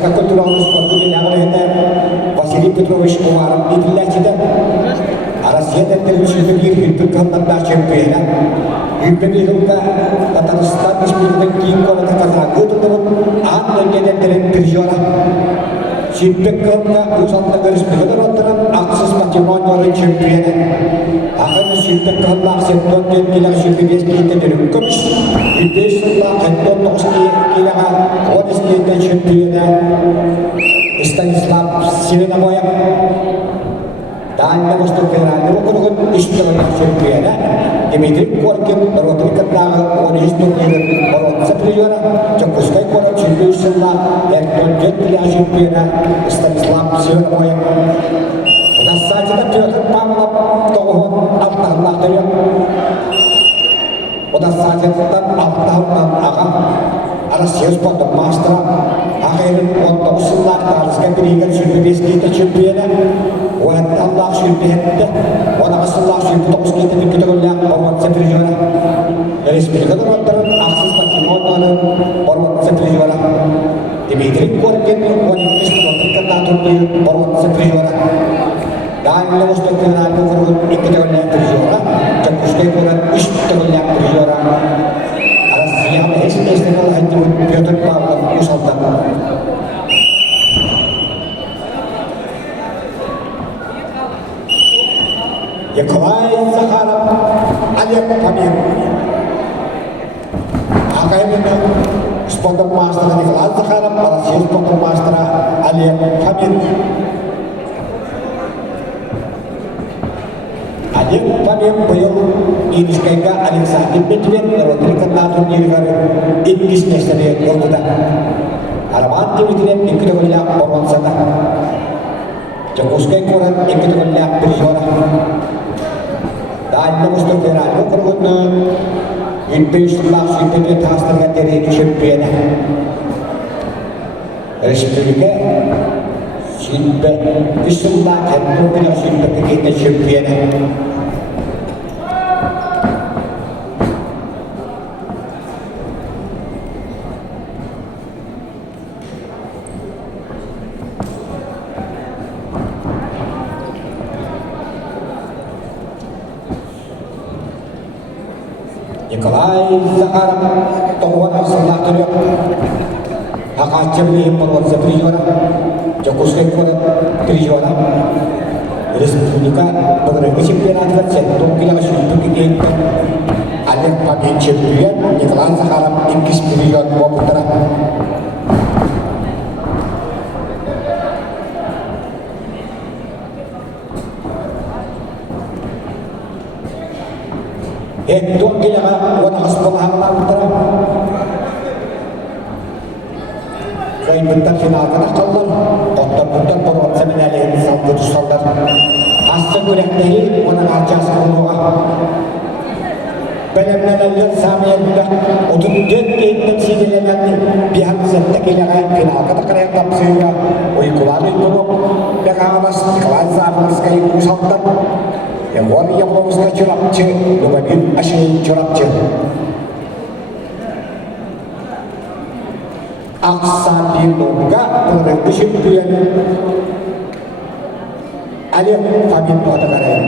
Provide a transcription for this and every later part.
как kulturalus português agora é Vasily Petrovich Komarov idilachida Россияда тервишүүдийг хэлбэг хандаад чемпиона Юпедилука Татарстан республикийн ким колотакаса гүтүтүр ааннэгэнэ территориора Шиппеккамна усалдаг республикаторын аксис математикийн чемпиона ахын шиппеккамна сеттон килог шиппеккийтэй дөрөвкөмш Юпешла хаттон тосны килога одистэй чемпиона Станислав Сиреновоя Данна Востокера, Рукун история чемпиона, Дмитрий Коркин, Ротрикатага, он история бороться приора, Чакускай Коров чемпионшила, Эртон Гетля чемпиона, Станислав Сиреновой. У нас садится Петр Павлов, Тогон, Алтарлахтарев. У нас садится Алтарлахтарев, Россия спортом мастера, Ахерин, он Тогсилах, Тарская Бригада, Чемпионский чемпиона. وأن الله شيء بهذا وأنا أصل الله شيء بتوصل كده كده كلها بروت سفر جولا الاسبوع كده رتر أخصص بتجمعون أنا بروت سفر جولا دميتري كوركين وأنا إستوى كده تقول بروت سفر جولا dan lo mesti kenal bukan ikut orang terjora jangan sekali orang istirahat yang terjora Asia istilah hanya Piotr Pavlov usahakan Николай Захаров, Олег Памир. Академия спортом мастера Николай Захаров, Россия спортом мастера Олег Памир. Олег Памир был инскайка Александр Медведев, Ротрикатна турниргары ингишнештери ортуда. Арман Дмитриев икревля оронсада. Чакускай Коран икревля прижора. Dan mesti berani kerana investasi itu terhadap dari champion. Republika Cina Islam dan juga Cina kita champion. Николай Захаров, Тогон Арсалахтарев, Акачевли Порват Заприжора, Чакускай Коров Прижора, Республика Погребы чемпионата Центrum Килога Шимпуки Олег Памир чемпион, Николай Захаров Ингиш Прижор Бопутара. Itu kira wana hasbah Allah utara. Kain bentar final kana kallar, kotor porot sebenarnya ini satu saldar. Asal kurang dari wana ajas kumua. Benar-benar lihat sama yang dah untuk jadi pensiun nanti pihak serta kira final kata kira tak sehingga, oi kuali itu, dah kawas kelas apa sekali usahkan. Yang wali yang bagus curap je, lumayan asyik curap je. Aksa di muka berarti champion. Ada kami pada kalian.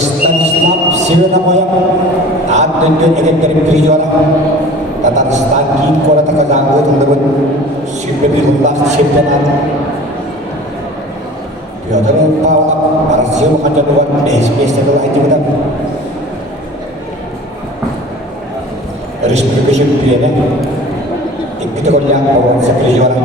Stanislav Sirenovoya, dan dengan dari Priyora. Tatarstan King Kora Takazango teman-teman Super Championat Piotr Paul Arasio akan buat SBS setelah itu kita resmi ke Champion itu kalau yang bawa sekali juara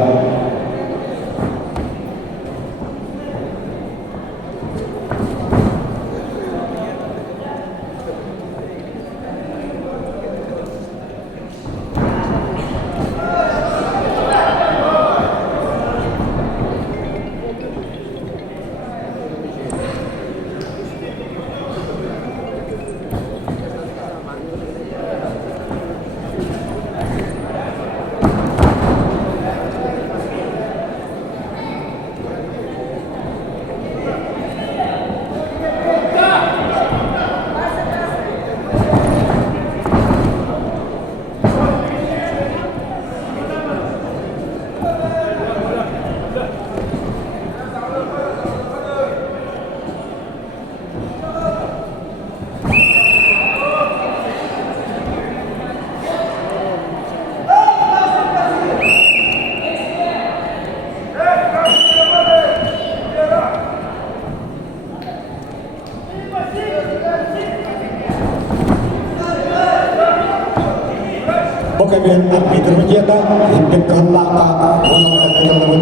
Pokoknya arbiter menjadi untuk kehendak usang teman-teman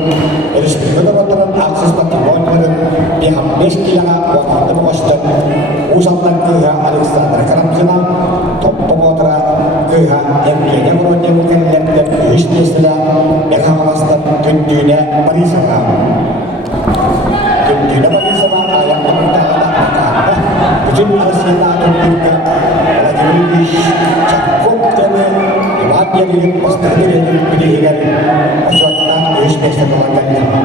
harus benar-benar akses patrimonial di habis kilang waktu Boston usang ke Alexander Karamzina top pemotra ke yang dia meronnya bukan yang bisnis lah yang kawasan dunia pariwisata dunia pariwisata yang kita lakukan tujuan Asia juga lagi lebih cukup jadi pas tadi dia pilih kan perjuangan bisnis teman-teman